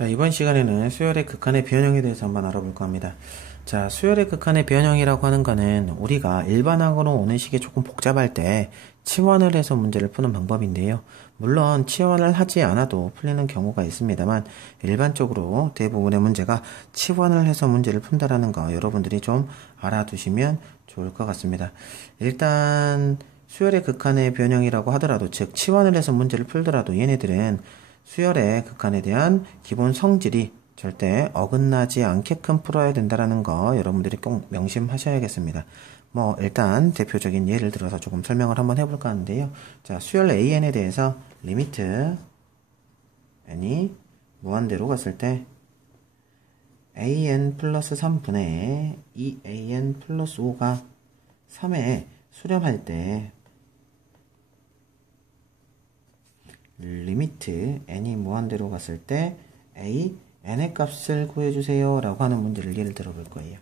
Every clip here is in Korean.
자, 이번 시간에는 수열의 극한의 변형에 대해서 한번 알아볼까 합니다. 자, 수열의 극한의 변형이라고 하는 거는 우리가 일반항으로 오는 식이 조금 복잡할 때 치환을 해서 문제를 푸는 방법인데요. 물론 치환을 하지 않아도 풀리는 경우가 있습니다만 일반적으로 대부분의 문제가 치환을 해서 문제를 푼다라는 거 여러분들이 좀 알아두시면 좋을 것 같습니다. 일단 수열의 극한의 변형이라고 하더라도, 즉 치환을 해서 문제를 풀더라도 얘네들은 수열의 극한에 대한 기본 성질이 절대 어긋나지 않게끔 풀어야 된다는 거 여러분들이 꼭 명심하셔야겠습니다. 일단 대표적인 예를 들어서 조금 설명을 한번 해볼까 하는데요. 자, 수열 AN에 대해서 리미트 n이 무한대로 갔을 때 an 플러스 3분의 2an 플러스 5가 3에 수렴할 때 리미트 n이 무한대로 갔을 때 a n의 값을 구해주세요 라고 하는 문제를 예를 들어 볼 거예요.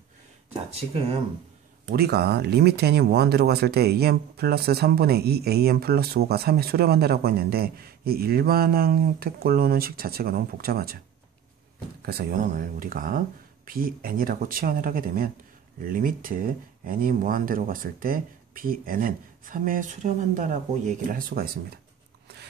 자, 지금 우리가 리미트 n이 무한대로 갔을 때 an 플러스 3분의 2an 플러스 5가 3에 수렴한다라고 했는데 이 일반항 형태꼴로는 식 자체가 너무 복잡하죠. 그래서 이놈을 우리가 bn이라고 치환을 하게 되면 리미트 n이 무한대로 갔을 때 bn은 3에 수렴한다라고 얘기를 할 수가 있습니다.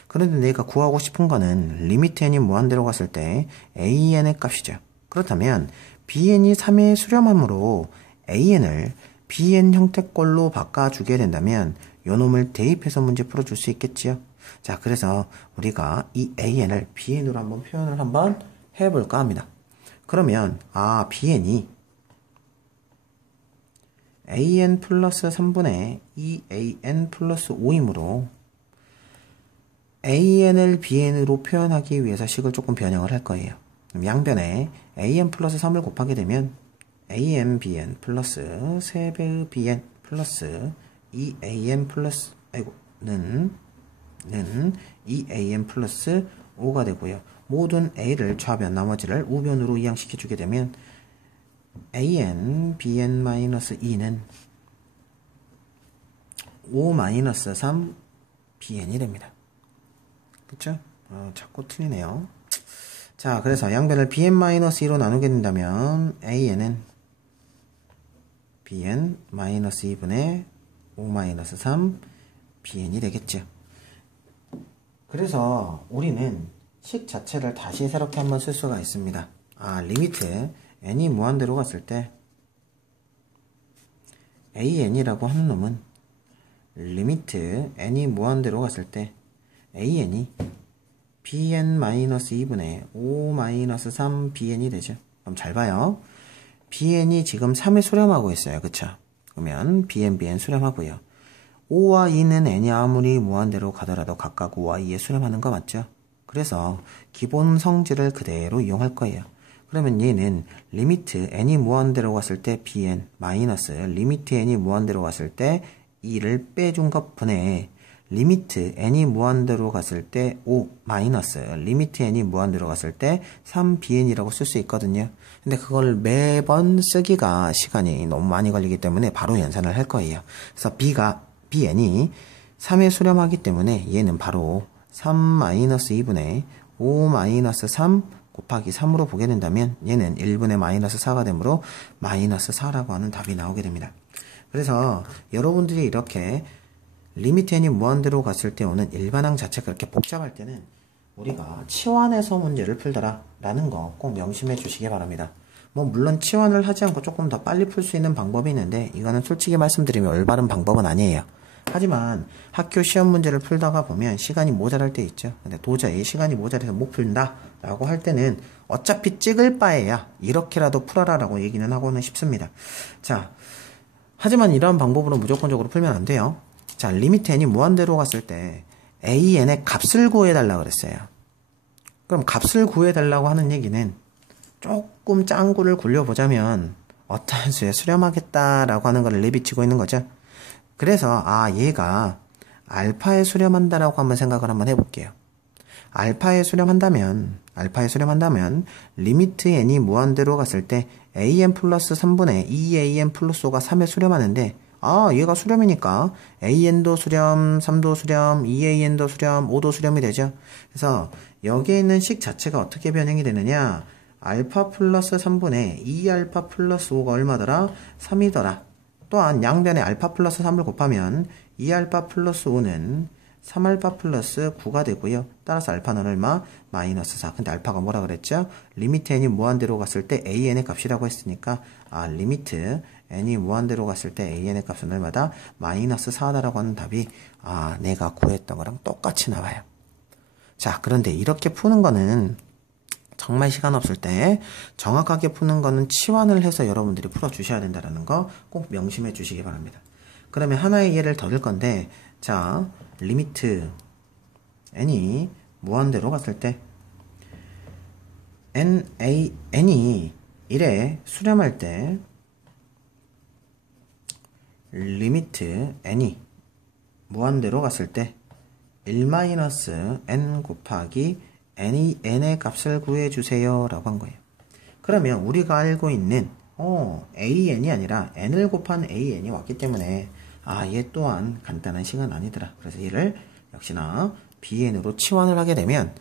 그런데 내가 구하고 싶은 거는 리미트 n이 무한대로 갔을 때 an의 값이죠. 그렇다면 bn이 3에 수렴하므로 an을 bn 형태꼴로 바꿔주게 된다면 요놈을 대입해서 문제 풀어줄 수 있겠지요. 자, 그래서 우리가 이 an을 bn으로 한번 표현을 한번 해볼까 합니다. 그러면 bn이 an 플러스 3분의 2an 플러스 5이므로 an을 bn으로 표현하기 위해서 식을 조금 변형을 할 거예요. 양변에 an 플러스 3을 곱하게 되면 an bn 플러스 3배의 bn 플러스 2an 플러스 는 2an 플러스 5가 되고요. 모든 a를 좌변 나머지를 우변으로 이항시켜주게 되면 an bn 마이너스 2는 5 마이너스 3 bn이 됩니다. 그쵸? 자꾸 틀리네요. 자, 그래서 양변을 bn-2로 나누게 된다면 an은 bn-2분의 5-3 bn이 되겠죠. 그래서 우리는 식 자체를 다시 새롭게 한번 쓸 수가 있습니다. 리미트 n이 무한대로 갔을 때 an이라고 하는 놈은 리미트 n이 무한대로 갔을 때 an이 bn-2분의 5-3 bn이 되죠. 그럼 잘 봐요. bn이 지금 3에 수렴하고 있어요. 그쵸? 그러면 bn 수렴하고요. 5와 2는 n이 아무리 무한대로 가더라도 각각 5와 2에 수렴하는 거 맞죠? 그래서 기본 성질을 그대로 이용할 거예요. 그러면 얘는 리미트 n이 무한대로 갔을 때 bn 마이너스 리미트 n이 무한대로 갔을 때 2를 빼준 것 분의 리미트 n이 무한대로 갔을 때 5 마이너스 리미트 n이 무한대로 갔을 때 3bn이라고 쓸 수 있거든요. 근데 그걸 매번 쓰기가 시간이 너무 많이 걸리기 때문에 바로 연산을 할 거예요. 그래서 bn이 3에 수렴하기 때문에 얘는 바로 3 마이너스 2분의 5 마이너스 3 곱하기 3으로 보게 된다면 얘는 1분의 마이너스 4가 되므로 마이너스 4라고 하는 답이 나오게 됩니다. 그래서 여러분들이 이렇게 리미트 n이 무한대로 갔을 때 오는 일반항 자체가 그렇게 복잡할 때는 우리가 치환해서 문제를 풀더라 라는 거 꼭 명심해 주시기 바랍니다. 물론 치환을 하지 않고 조금 더 빨리 풀 수 있는 방법이 있는데 이거는 솔직히 말씀드리면 올바른 방법은 아니에요. 하지만 학교 시험 문제를 풀다가 보면 시간이 모자랄 때 있죠. 근데 도저히 시간이 모자라서 못 풀다 라고 할 때는 어차피 찍을 바에야 이렇게라도 풀어라 라고 얘기는 하고는 싶습니다. 자, 하지만 이러한 방법으로 무조건적으로 풀면 안 돼요. 자, 리미트 n이 무한대로 갔을 때 an의 값을 구해달라고 그랬어요. 그럼 값을 구해달라고 하는 얘기는 조금 짱구를 굴려보자면 어떠한 수에 수렴하겠다라고 하는 걸 내비치고 있는 거죠. 그래서 얘가 알파에 수렴한다라고 한번 생각을 한번 해볼게요. 알파에 수렴한다면 리미트 n이 무한대로 갔을 때 an 플러스 3분의 2an 플러스 5가 3에 수렴하는데 아, 얘가 수렴이니까 AN도 수렴, 3도 수렴, 2AN도 수렴, 5도 수렴이 되죠. 그래서 여기에 있는 식 자체가 어떻게 변형이 되느냐? 알파 플러스 3분의 2알파 플러스 5가 얼마더라? 3이더라. 또한 양변에 알파 플러스 3을 곱하면 2알파 플러스 5는 3알파 플러스 9가 되고요. 따라서 알파는 얼마? 마이너스 4. 근데 알파가 뭐라 그랬죠? 리미트 n이 무한대로 갔을 때 an의 값이라고 했으니까 리미트 n이 무한대로 갔을 때 an의 값은 얼마다? 마이너스 4다라고 하는 답이 내가 구했던 거랑 똑같이 나와요. 자, 그런데 이렇게 푸는 거는 정말 시간 없을 때 정확하게 푸는 거는 치환을 해서 여러분들이 풀어주셔야 된다는 거 꼭 명심해 주시기 바랍니다. 그러면 하나의 예를 더 들 건데, 자, 리미트 n이 무한대로 갔을 때 n이 1에 수렴할 때 리미트 n이 무한대로 갔을 때 1-n 곱하기 n의 값을 구해주세요 라고 한 거예요. 그러면 우리가 알고 있는 an이 아니라 n을 곱한 an이 왔기 때문에 얘 또한 간단한 식은 아니더라. 그래서 얘를 역시나 bn으로 치환을 하게 되면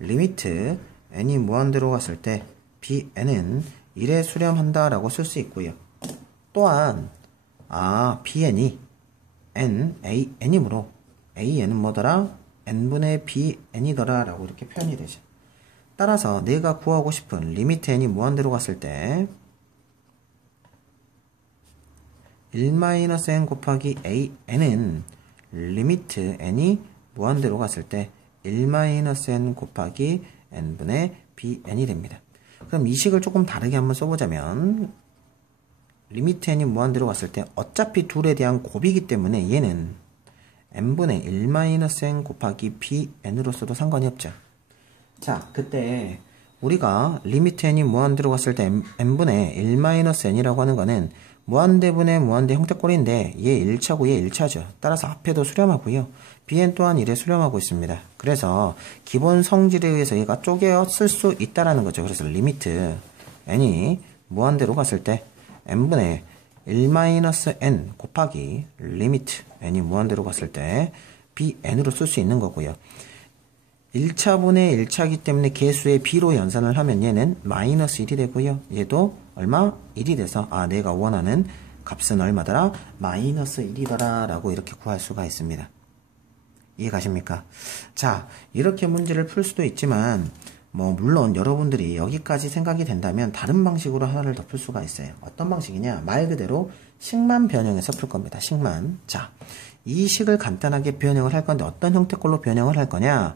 리미트 n이 무한대로 갔을 때 bn은 1에 수렴한다 라고 쓸 수 있고요. 또한 bn이 n이므로 an은 뭐더라? n분의 bn이더라 라고 이렇게 표현이 되죠. 따라서 내가 구하고 싶은 리미트 n이 무한대로 갔을 때 1-n 곱하기 n은 리미트 n이 무한대로 갔을 때 1-n 곱하기 n분의 bn이 됩니다. 그럼 이 식을 조금 다르게 한번 써보자면 리미트 n이 무한대로 갔을 때 어차피 둘에 대한 곱이기 때문에 얘는 n분의 1-n 곱하기 bn으로 써도 상관이 없죠. 자, 그때 우리가 리미트 n이 무한대로 갔을 때 n분의 1-n이라고 하는 거는 무한대분의 무한대 형태꼴인데 얘 1차고 얘 1차죠. 따라서 앞에도 수렴하고요. bn 또한 1에 수렴하고 있습니다. 그래서 기본 성질에 의해서 얘가 쪼개어 쓸 수 있다라는 거죠. 그래서 리미트 n이 무한대로 갔을 때 n분의 1-n 곱하기 리미트 n이 무한대로 갔을 때 bn으로 쓸 수 있는 거고요. 1차분의 1차이기 때문에 개수의 b로 연산을 하면 얘는 마이너스 1이 되고요. 얘도 얼마? 1이 돼서 내가 원하는 값은 얼마더라? 마이너스 1이더라 라고 이렇게 구할 수가 있습니다. 이해가십니까? 자, 이렇게 문제를 풀 수도 있지만 물론 여러분들이 여기까지 생각이 된다면 다른 방식으로 하나를 더 풀 수가 있어요. 어떤 방식이냐? 말 그대로 식만 변형해서 풀 겁니다. 식만. 자, 이 식을 간단하게 변형을 할 건데 어떤 형태꼴로 변형을 할 거냐?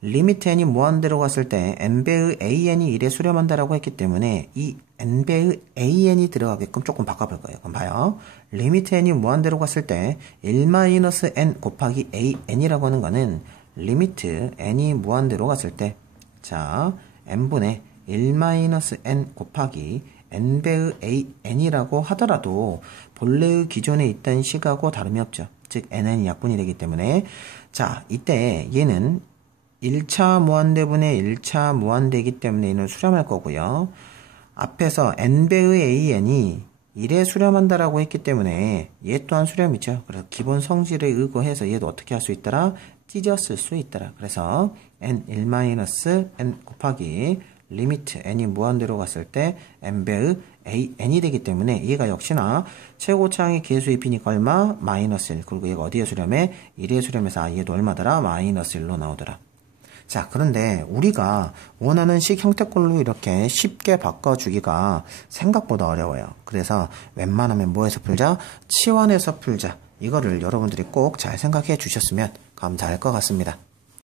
리미트 n이 무한대로 갔을 때 n배의 an이 1에 수렴한다라고 했기 때문에 이 n배의 an이 들어가게끔 조금 바꿔볼 거예요. 그럼 봐요. 리미트 n이 무한대로 갔을 때 1-n 곱하기 an이라고 하는 거는 리미트 n이 무한대로 갔을 때 자, n분의 1-n 곱하기 n배의 an이라고 하더라도 본래의 기존에 있던 식하고 다름이 없죠. 즉 n이 약분이 되기 때문에 자, 이때 얘는 1차 무한대분의 1차 무한대이기 때문에 얘는 수렴할 거고요. 앞에서 n배의 an이 1에 수렴한다라고 했기 때문에 얘 또한 수렴이죠. 그래서 기본 성질에 의거해서 얘도 어떻게 할 수 있더라? 찢었을 수 있더라. 그래서 n1-n 곱하기 리미트 n이 무한대로 갔을 때 n배의 n이 되기 때문에 얘가 역시나 최고차항의 개수의 b니까 얼마? 마이너스 1. 그리고 얘가 어디에 수렴해? 1에 수렴해서 얘도 얼마더라? 마이너스 1로 나오더라. 자, 그런데 우리가 원하는 식 형태꼴로 이렇게 쉽게 바꿔주기가 생각보다 어려워요. 그래서 웬만하면 뭐해서 풀자? 치환해서 풀자. 이거를 여러분들이 꼭 잘 생각해 주셨으면 감사할 것 같습니다.